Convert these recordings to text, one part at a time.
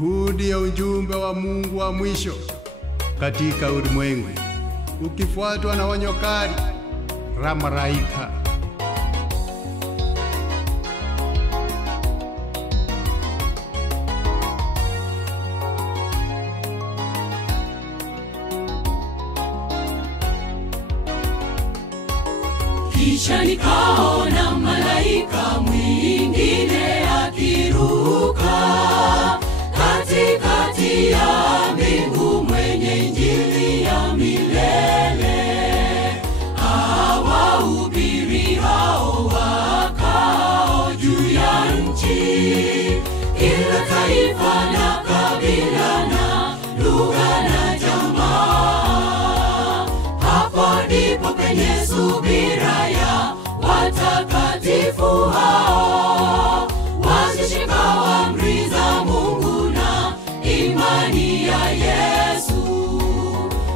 Huu ndio ujumbe wa Mungu wa mwisho katika ulimwengu, ukifuatwa na wanyokari la malaika. Kisha nikaona malaika mwingine akiruka katikati ya mbingu, mwenye Injili ya milele, awahubiri hao wakao juu ya nchi, kila taifa na kabila na lugha na jamaa. Hapo ndipo penye subira ya watakatifu hao, wazishika amri za Mungu na imani ya Yesu.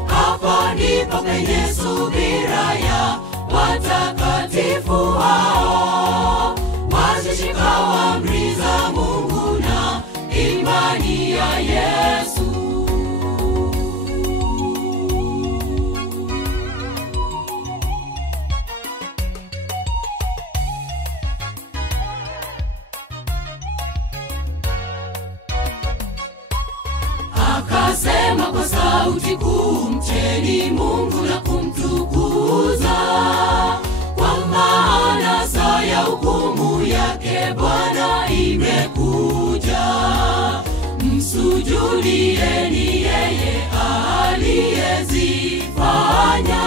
Hapo ndipo penye subira ya watakatifu hao, wazishika amri za Mungu na imani ya Yesu. Akasema kwa sauti kuu, mcheni Mungu na kumtukuza, kwa maana saa ya hukumu yake Bwana imekuja. Msujudieni yeye aliyezifanya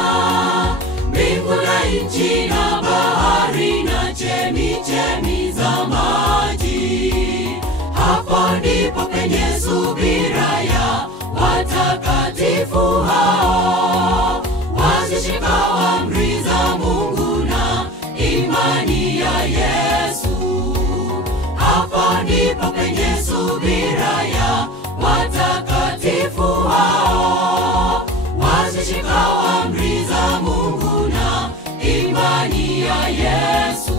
mbingu na nchi na bahari na chemichemi za maji. Hapo ndipo penye subira ya watakatifu hao, wazishika amri za Mungu na imani ya Yesu. Hapo ndipo penye subira ya watakatifu hao, wazishika amri za Mungu na imani ya Yesu.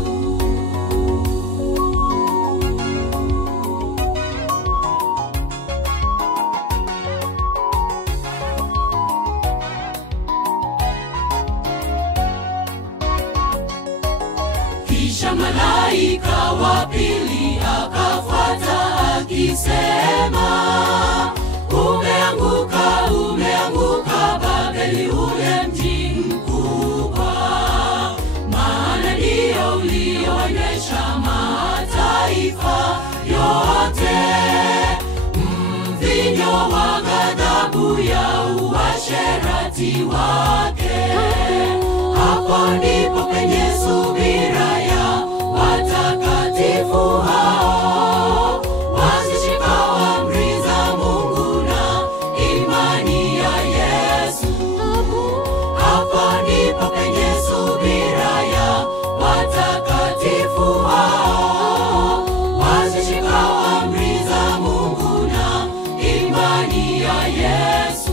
Kisha malaika wa pili akafuata akisema, umeanguka, umeanguka Babeli, ule mji mkubwa, maana ndio ulioonyesha mataifa yote mvinyo wa ghadhabu ya uasherati wake. Hapo ndipo penye subira ya watakatifu hao, wazishika amri za Mungu na imani ya Yesu. Hapo ndipo penye subira ya watakatifu hao, wazishika amri za Mungu na imani ya Yesu.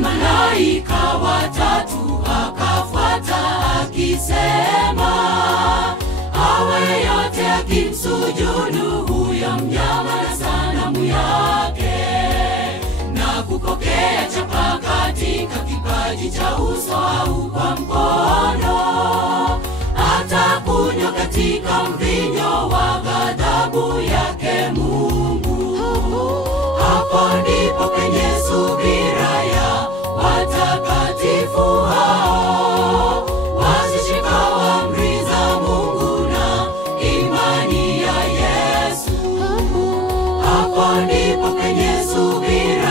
Malaika watatu akafuata akisema, awe yote akimsujudu huyo mnyama na sanamu yake, na kupokea chapa katika kipaji cha uso au kwa mkono, atakunywa katika mvinyo wa ghadhabu yake Mungu. Hapo ndipo penye subira ya watakatifu hao, wazishika amri za Mungu na imani ya Yesu. Hapo ndipo penye subira